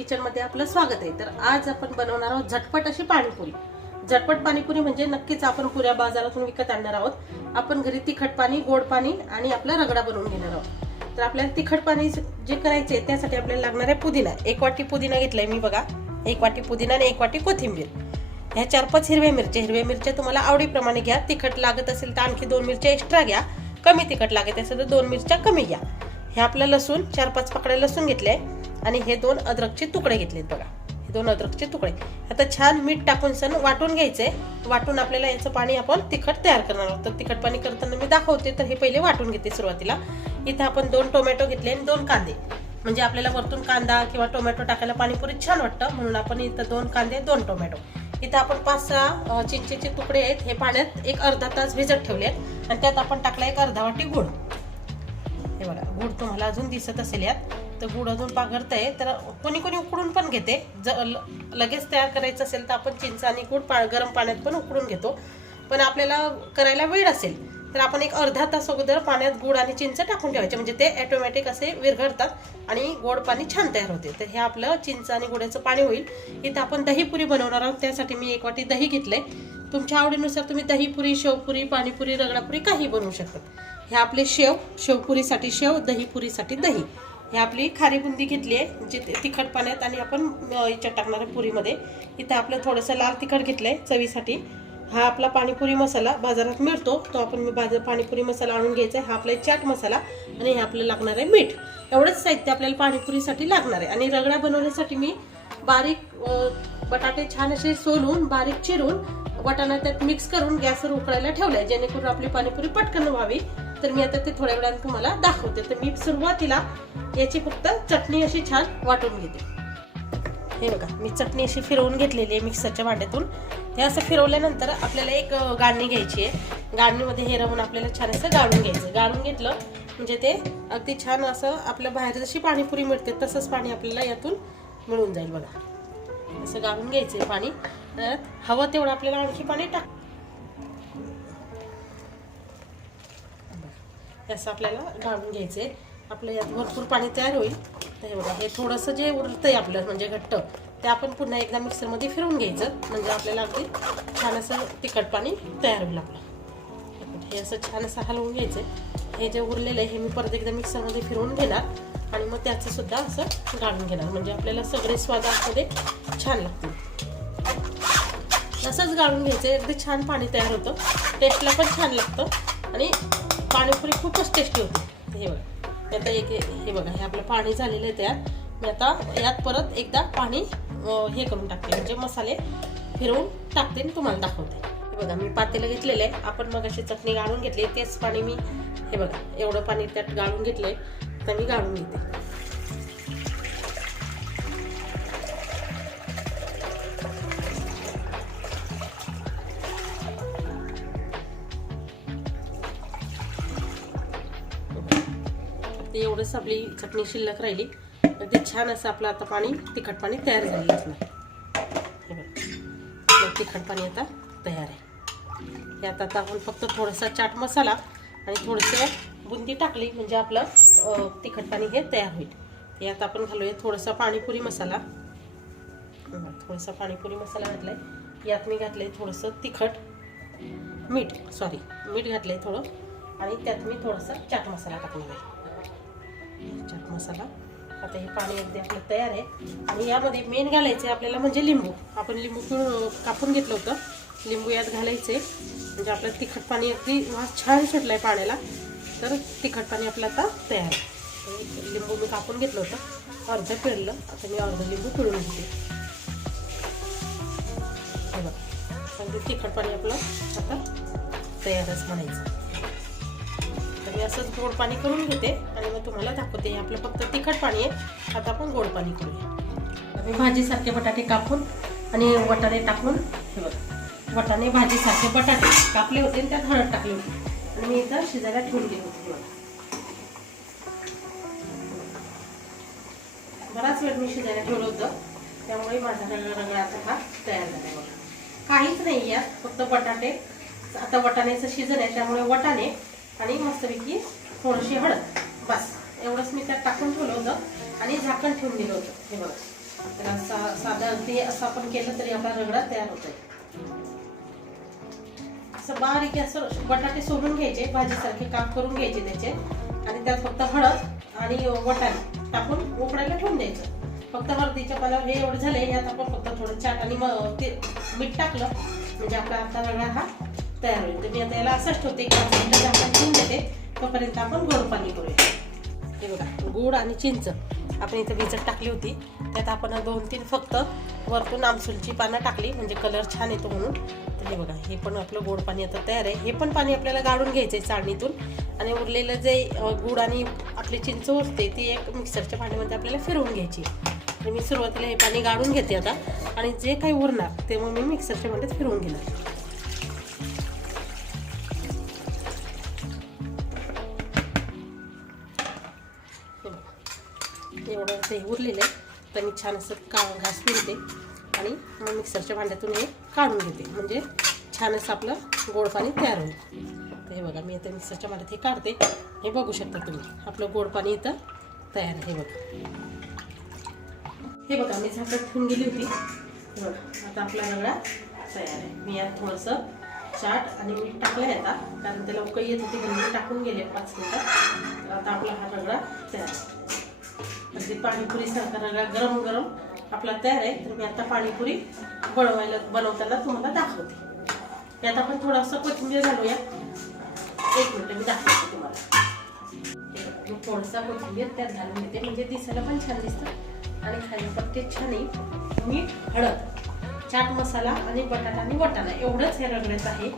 Kitchen मध्ये आपलं स्वागत आहे। तर आज आपण बनवणार आहोत झटपट अशी पाणीपुरी। झटपट पाणीपुरी म्हणजे नक्कीच आपण पुऱ्या बाजारातून विकत आणणार आहोत। आपण घरी तिखट पाणी, गोड पाणी आणि आपला रगडा बनवून घेणार आहोत। तर आपल्याला तिखट पाणी जे करायचे त्यासाठी आपल्याला लागणार आहे पुदिना। 1 वाटी पुदिना घेतलाय मी बघा, 1 वाटी पुदिना आणि 1 वाटी कोथिंबीर। ह्या 4-5 हिरव्या मिरच्या तुम्हाला आवडीप्रमाणे घ्या। तिखट लागत असेल तर आणखी 2 मिरच्या एक्स्ट्रा घ्या, कमी तिखट लागत असेल तर 2 मिरच्या कमी घ्या। हे आपलं लसूण 4-5 पाकळ्या लसूण घेतले आणि हे 2 अद्रकचे तुकडे घेतलेत बघा, हे 2 अद्रकचे तुकडे। आता छान मीठ टाकून सण वाटून घ्यायचे। वाटून आपल्याला याचं पाणी आपण तिखट तयार करणार आहोत। तर तिखट पाणी करताना मी दाखवते, तर हे पहिले वाटून घेते सुरुवातीला। इथे आपण 2 टोमॅटो घेतले आणि 2 कांदे, म्हणजे आपल्याला वरतून कांदा किंवा टोमॅटो टाकायला पाणीपुरी छान वाटतं, म्हणून आपण इथं 2 कांदे 2 टोमॅटो। इथं आपण 5-6 चिंचेचे तुकडे आहेत, हे पाण्यात एक अर्धा तास भिजत ठेवले आहेत आणि त्यात आपण टाकला एक अर्धा वाटी गुळ। हे बघा, गुळ तुम्हाला अजून दिसत असेल यात, तर गुळ अजून पागरतंय। तर कोणी कोणी उकडून पण घेते, लगेच तयार करायचं असेल तर आपण चिंच आणि गुळ गरम पाण्यात पण उकडून घेतो। पण आपल्याला करायला वेळ असेल तर आपण एक अर्धा तास अगोदर पाण्यात गुळ आणि चिंच टाकून ठेवायचे, म्हणजे ते ऑटोमॅटिक असे विरघळतात आणि गोड पाणी छान तयार होते। तर हे आपलं चिंच आणि गुळाचं पाणी होईल। इथं आपण दहीपुरी बनवणार आहोत, त्यासाठी मी 1 वाटी दही घेतलंय। तुमच्या आवडीनुसार तुम्ही दहीपुरी, शेवपुरी, पाणीपुरी, रगडापुरी काही बनवू शकतात। हे आपले शेवपुरीसाठी शेव, दहीपुरीसाठी दही। हे आपली खारी बुंदी घेतली आहे, जी तिखट पाण्यात आणि आपण याच्यात टाकणार आहे पुरीमध्ये। इथं आपलं थोडंसं लाल तिखट घेतलंय चवीसाठी। हा आपला पाणीपुरी मसाला बाजारात मिळतो, तो आपण पाणीपुरी मसाला आणून घ्यायचा आहे। हा आपला चाट मसाला आणि हे आपलं लागणार आहे मीठ। एवढंच साहित्य आपल्याला पाणीपुरीसाठी लागणार आहे। आणि रगडा बनवण्यासाठी मी बारीक बटाटे छान असे सोलून बारीक चिरून वाटाणा त्यात मिक्स करून गॅसवर उकळायला ठेवलाय, जेणेकरून आपली पाणीपुरी पटकन व्हावी। तर मी आता ते थोड्या वेळाने तुम्हाला दाखवते। तर मी सुरुवातीला याची फक्त चटणी अशी छान वाटून घेते। हे बघा, मी चटणी अशी फिरवून घेतलेली आहे मिक्सरच्या भांड्यातून। हे असं फिरवल्यानंतर आपल्याला एक गाळणी घ्यायची आहे। गाळणीमध्ये हे रवून आपल्याला छान असं गाळून घ्यायचं। गाळून घेतलं म्हणजे ते अगदी छान असं आपल्या बाहेर जशी पाणीपुरी मिळते तसंच पाणी आपल्याला यातून मिळून जाईल बघा। असं गाळून घ्यायचं पाणी, हवं तेवढं आपल्याला आणखी पाणी टाक, असं आपल्याला गाळून घ्यायचंय। आपलं यात भरपूर पाणी तयार होईल। तर हे बघा, हे थोडंसं जे उरतंय आपलं म्हणजे घट्ट, ते आपण पुन्हा एकदा मिक्सरमध्ये फिरवून घ्यायचं, म्हणजे आपल्याला अगदी छान असं तिखट पाणी तयार होईल आपलं। हे असं छान असं हलवून घ्यायचं। हे जे उरलेलं आहे हे मी परत एकदा मिक्सरमध्ये फिरवून घेणार आणि मग त्याचं सुद्धा असं गाळून घेणार, म्हणजे आपल्याला सगळे स्वादामध्ये छान लागतील। असंच गाळून घ्यायचं, अगदी छान पाणी तयार होतं, टेस्टला पण छान लागतं आणि पाणीपुरी खूपच टेस्टी होते। हे बघा, आता हे बघा, हे आपलं पाणी झालेलं आहे तयार। मी आता यात परत एकदा पाणी हे करून टाकते, म्हणजे मसाले फिरवून टाकते आणि तुम्हाला दाखवते। हे बघा, मी पातेलं घेतलेलं आहे, आपण मग अशी चटणी गाळून घेतली, तेच पाणी मी हे बघा एवढं पाणी त्यात गाळून घेतलंय। तर मी गाळून घेते। एवढंच आपली चटणी शिल्लक राहिली, तर ते छान असं आपलं आता पाणी तिखट पाणी तयार झालेलं असणार। हे बघा, तिखट पाणी आता तयार आहे। यात आता आपण फक्त थोडासा चाट मसाला आणि थोडंसं बुंदी टाकली म्हणजे आपलं तिखट पाणी हे तयार होईल। यात आपण घालूया थोडासा पाणीपुरी मसाला। थोडासा पाणीपुरी मसाला घातलाय। यात मी घातलंय थोडंसं मीठ घातलंय थोडं, आणि त्यात मी थोडासा चाट मसाला टाकणार आहे, चाट मसाला। आता हे पाणी अगदी आपलं तयार आहे आणि यामध्ये मेन घालायचं आहे आपल्याला म्हणजे लिंबू। आपण लिंबू कापून घेतलं होतं, लिंबू यात घालायचे, म्हणजे आपलं तिखट पाणी अगदी छान सुटलंय पाण्याला। तर तिखट पाणी आपलं आता तयार आहे। लिंबू मी कापून घेतलं होतं, अर्ध पिळलं, आता मी अर्ध लिंबू पिळून घेते। हे बघा, अगदी तिखट पाणी आपलं आता तयारच म्हणायचं। तर मी असंच गोड पाणी करून घेते आणि मग तुम्हाला दाखवते। हे आपलं फक्त तिखट पाणी आहे, आता आपण गोड पाणी करूया। मी भाजीसारखे बटाटे कापून आणि वाटाणे टाकून, हे बघा वाटाणे भाजीसारखे बटाटे कापले होते आणि त्यात हळद टाकली होती आणि मी इथं शिजायला ठेवून दिली होती। बराच वेळ मी शिजायला ठेवलं होतं, त्यामुळे माझा रगडा आता हा तयार झाला आहे बघा। काहीच नाही यात, फक्त बटाटे। आता वाटाण्याचं सीजन आहे त्यामुळे वाटाणे आणि मस्तपैकी थोडीशी हळद, बस एवढंच मी त्यात टाकून ठेवलं होतं आणि झाकण ठेवून दिलं होतं। हे बघा, तर साधा अगदी असं आपण केलं तरी आपला रगडा तयार होतोय. असं बारीक असं बटाटे सोडून घ्यायचे, भाजीसारखे काप करून घ्यायचे त्याचे आणि त्यात फक्त हळद आणि वाटाणे टाकून उकडायला ठेवून द्यायचं. फक्त हळदीच्या पानावर हे एवढं झालंय, यात आपण फक्त थोडं चाट आणि ते मीठ टाकलं म्हणजे आपला आता रगडा हा तयार होईल. तर मी आता याला असंच ठेवते, 5 मिनिटं आपण ठेवून देते. तोपर्यंत आपण गोड पाणी करूया. हे बघा, गूळ आणि चिंच आपण इथे भिजत टाकली होती. त्यात आपण 2-3 फक्त वरतून आमसूलची पानं टाकली म्हणजे कलर छान येतो म्हणून. तर हे बघा, हे पण आपलं गोड पाणी आता तयार आहे. हे पण पाणी आपल्याला गाळून घ्यायचं आहे चाळणीतून आणि उरलेलं जे गूळ आणि आपली चिंच उरते ती एक मिक्सरच्या पाण्यामध्ये आपल्याला फिरवून घ्यायची. तर मी सुरुवातीला हे पाणी गाळून घेते आता आणि जे काही उरणार ते मग मी मिक्सरच्या भांड्यात फिरवून घेणार. एवढं ते उरलेलं आहे तर मी छान असं घास फिरते आणि मग मिक्सरच्या भांड्यातून हे काढून घेते म्हणजे छान असं आपलं गोड पाणी तयार होईल. तर हे बघा, मी आता मिक्सरच्या भांड्यात हे काढते. हे बघू शकता तुम्ही, आपलं गोड पाणी इथं तयार आहे. हे बघा, मी झाकण ठेवून गेली होती. हे बघा, आता आपला रगडा तयार आहे. मी यात थोडंसं चाट आणि मीठ टाकलं आहे आता, कारण त्याला उकळी येत होती म्हणून टाकून गेले 5 मिनिटात. तर आता आपला हा रगडा तयार आहे. अगदी पाणीपुरी सारखा रगडा गरम गरम आपला तयार आहे. तर मी आता पाणीपुरी बनवताना तुम्हाला दाखवते. यात आपण थोडंसं कोथिंबीर घालूया. 1 मिनिट मी दाखवते तुम्हाला. मी थोडंसं कोथिंबीर त्यात घालून घेते म्हणजे दिसायला पण छान दिसतं आणि खायला पण ते छान येईल. मीठ, हळद, चाट मसाला आणि बटाटा आणि वाटाणा एवढंच हे रगड्याचं आहे.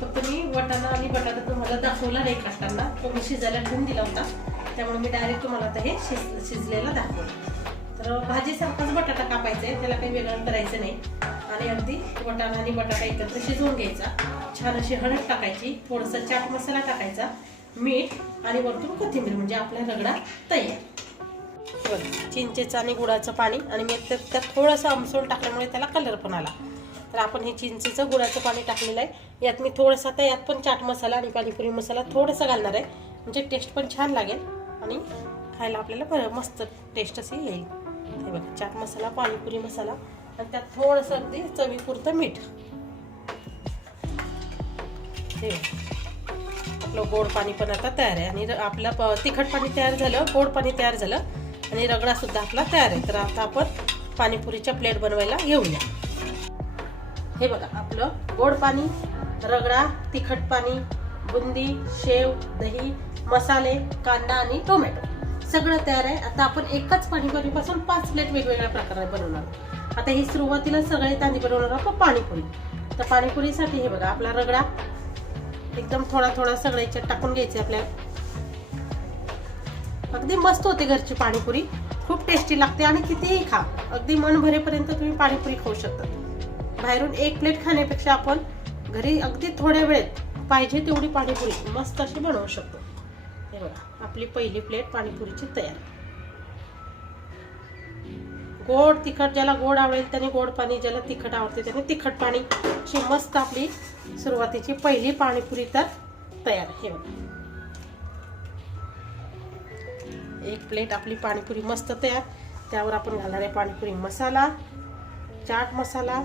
फक्त मी वाटाणा आणि बटाटा तुम्हाला दाखवला नाही काढताना, तो मी शिजायला ठेवून दिला होता. त्यामुळे मी डायरेक्ट तुम्हाला आता हे शिजलेलं दाखवलं. तर भाजीसारखाच बटाटा कापायचा आहे, त्याला काही वेगळं करायचं नाही. आणि अगदी वाटाणा आणि बटाटा एकत्र शिजवून घ्यायचा. छान अशी हळद टाकायची, थोडासा चाट मसाला टाकायचा, मीठ आणि वरतून कोथिंबीर म्हणजे आपला रगडा तयार. चिंचेचं आणि गुळाचं पाणी आणि मी त्यात थोडंसं आमसूल टाकल्यामुळे त्याला कलर पण आला. तर आपण हे चिंचेचं गुळाचं पाणी टाकलेलं आहे. यात मी थोडंसं आता यात पण चाट मसाला आणि पाणीपुरी मसाला थोडंसं घालणार आहे म्हणजे टेस्ट पण छान लागेल आणि खायला आपल्याला बरं मस्त टेस्ट अशी येईल. हे बघा, चाट मसाला, पाणीपुरी मसाला आणि त्यात थोडंसं अगदी चवीपुरतं मीठ. हे आपलं गोड पाणी पण आता तयार आहे आणि आपलं तिखट पाणी तयार झालं, गोड पाणी तयार झालं आणि रगडा सुद्धा आपला तयार आहे. तर आता आपण पाणीपुरीच्या प्लेट बनवायला घेऊया. हे बघा, आपलं गोड पाणी, रगडा, तिखट पाणी, बुंदी, शेव, दही, मसाले, कांदा आणि टोमॅटो सगळं तयार आहे. आता आपण एकाच पाणीपुरीपासून 5 प्लेट वेगवेगळ्या प्रकारे बनवणार. आता ही सुरुवातीला सगळ्यात आधी बनवणार आपण पाणीपुरी. तर पाणीपुरीसाठी हे बघा, आपला रगडा एकदम थोडा थोडा सगळं याच्यात टाकून घ्यायचे आपल्याला. अगदी मस्त होते घरची पाणीपुरी, खूप टेस्टी लागते आणि कितीही खा, अगदी मन भरेपर्यंत तुम्ही पाणीपुरी खाऊ शकता. बाहेरून 1 प्लेट खाण्यापेक्षा आपण घरी अगदी थोड्या वेळेत पाहिजे तेवढी पाणीपुरी मस्त अशी बनवू शकतो. हे बघा, आपली पहिली प्लेट पाणीपुरीची तयार. गोड तिखट, ज्याला गोड आवडेल त्याने गोड पाणी, ज्याला तिखट आवडते त्याने तिखट पाणी, अशी मस्त आपली सुरुवातीची पहिली पाणीपुरी तर तयार. हे बघा, 1 प्लेट आपली पाणीपुरी मस्त तयार. त्यावर आपण घालणार आहे पाणीपुरी मसाला, चाट मसाला,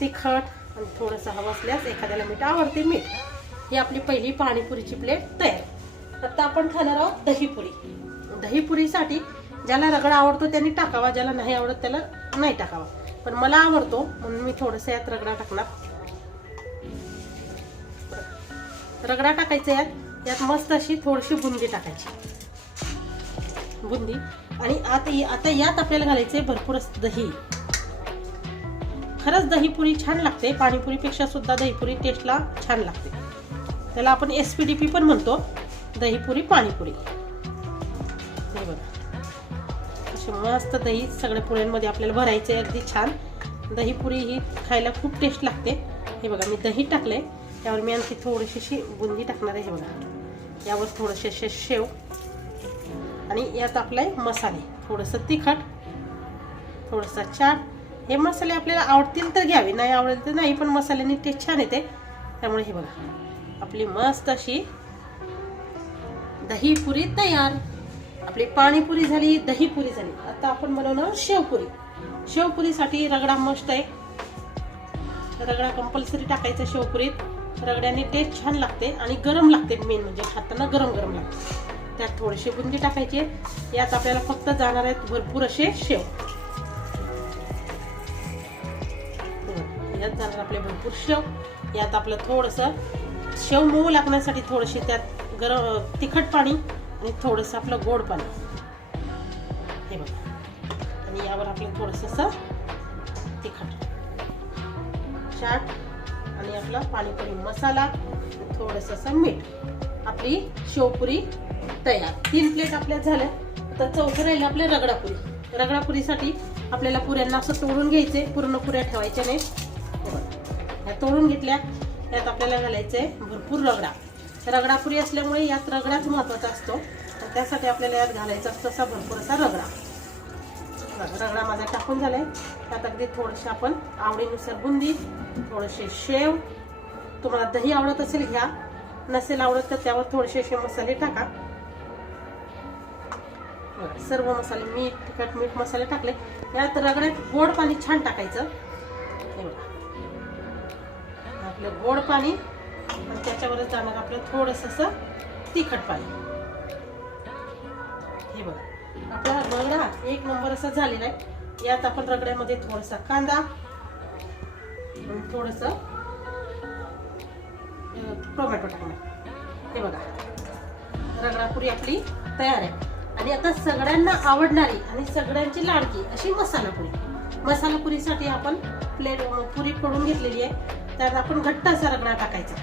तिखट आणि थोडंसं हवं असल्यास एखाद्याला मीठ आवडते मीठ. ही आपली पहिली पाणीपुरीची प्लेट तयार. आता आपण खाणार आहोत दहीपुरी. दहीपुरीसाठी ज्याला रगडा आवडतो त्यांनी टाकावा, ज्याला नाही आवडत त्याला नाही टाकावा. पण मला आवडतो म्हणून मी थोडंसं यात रगडा टाकणार. रगडा टाकायचा यात मस्त अशी थोडीशी बुंदी टाकायची, बुंदी. आणि आता यात आपल्याला घालायचंय भरपूर दही. खरंच दहीपुरी छान लागते, पाणीपुरीपेक्षा सुद्धा दहीपुरी टेस्टला छान लागते. त्याला आपण SPD पण म्हणतो, दहीपुरी पाणीपुरी. हे बघा, अशी मस्त दही सगळ्या पुऱ्यांमध्ये आपल्याला भरायचं आहे. अगदी छान दहीपुरी ही खायला खूप टेस्ट लागते. हे बघा, मी दही टाकलंय, त्यावर मी आणखी थोडीशी बुंदी टाकणार आहे. हे बघा, यावर थोडेसे शेव आणि यात आपले मसाले, थोडंसं तिखट, थोडंसं चाट. हे मसाले आपल्याला आवडतील तर घ्यावे, नाही आवडतील तर नाही, पण मसाल्याने टेस्ट छान येते. त्यामुळे हे बघा, आपली मस्त अशी दहीपुरी तयार. आपली पाणीपुरी झाली, दहीपुरी झाली. आता आपण बनवणार शेवपुरी. शेवपुरीसाठी रगडा मस्त आहे. रगडा कंपल्सरी टाकायचा शेवपुरीत. रगड्याने टेस्ट छान लागते आणि गरम लागते, मेन म्हणजे खाताना गरम गरम लागते. त्यात थोडीशी बुंदी टाकायची. यात आपल्याला फक्त जाणार आहेत भरपूर असे शेव. यात जाणार आपले भरपूर शेव. यात आपलं थोडंसं शेव मऊ लागण्यासाठी थोडीशी त्यात गरम तिखट पाणी आणि थोडंसं आपलं गोड पाणी हे बघा. आणि यावर आपलं थोडंसं तिखट चाट आणि आपला पाणीपुरी मसाला, थोडंसं मीठ. आपली शेवपुरी तयार. 3 प्लेट आपल्या झाल्या. तर चौथं राहिलं आपले रगडापुरी. रगडापुरीसाठी आपल्याला पुऱ्यांना असं तोडून घ्यायचे, पूर्ण पुऱ्या ठेवायच्या नाही. ह्या तोडून घेतल्या. यात आपल्याला घालायचंय भरपूर रगडा. रगडापुरी असल्यामुळे यात रगडाच महत्वाचा असतो. आणि त्यासाठी आपल्याला यात घालायचा असतो असा भरपूर असा रगडा. रगडा माझा टाकून झालाय. त्यात अगदी थोडेसे आपण आवडीनुसार बुंदी, थोडेसे शेव, तुम्हाला दही आवडत असेल घ्या, नसेल आवडत तर त्यावर थोडेसे असे मसाले टाका. सर्व मसाले मीठ, तिखट, मीठ मसाले टाकले. यात रगड्यात गोड पाणी छान टाकायचं. हे बघा आपलं गोड पाणी आणि त्याच्यावरच जाणार आपलं थोडंसं तिखट पाणी. हे बघा आपला रगडा एक नंबर असा झालेला आहे. यात आपण रगड्यामध्ये थोडासा कांदा आणि थोडंसं टोमॅटो टाकणार. हे बघा रगडापुरी आपली तयार आहे. आणि आता सगळ्यांना आवडणारी आणि सगळ्यांची लाडकी अशी मसालापुरी. मसालापुरीसाठी आपण प्लेट पुरी करून घेतलेली आहे. त्यात आपण घट्ट असा रगडा टाकायचा.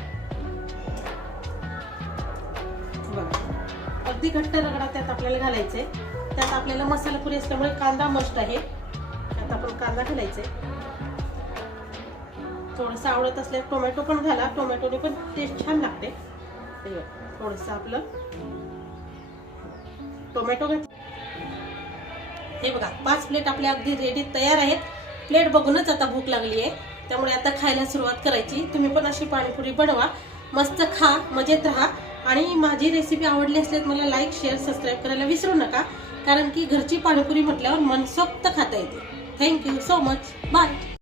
बघा अगदी घट्ट रगडा त्यात आपल्याला घालायचा आहे. त्यात आपल्याला मसालापुरी असल्यामुळे कांदा मस्ट आहे. त्यात आपण कांदा घालायचे. थोडंसं आवडत असल्यास टोमॅटो पण घाला, टोमॅटोने पण टेस्ट छान लागते. थोडंसं आपलं टोमॅटो घाल. हे बघा 5 प्लेट आपल्या अगदी रेडी तयार आहेत. प्लेट बघूनच आता भूक लागली आहे, त्यामुळे आता खायला सुरुवात करायची. तुम्ही पण अशी पाणीपुरी बनवा, मस्त खा, मजेत राहा. आणि माझी रेसिपी आवडली असल्यास मला लाईक, शेअर, सबस्क्राईब करायला विसरू नका, कारण की घरची पाणीपुरी म्हटल्यावर मनसोक्त खाता येते. Thank you so much. बाय.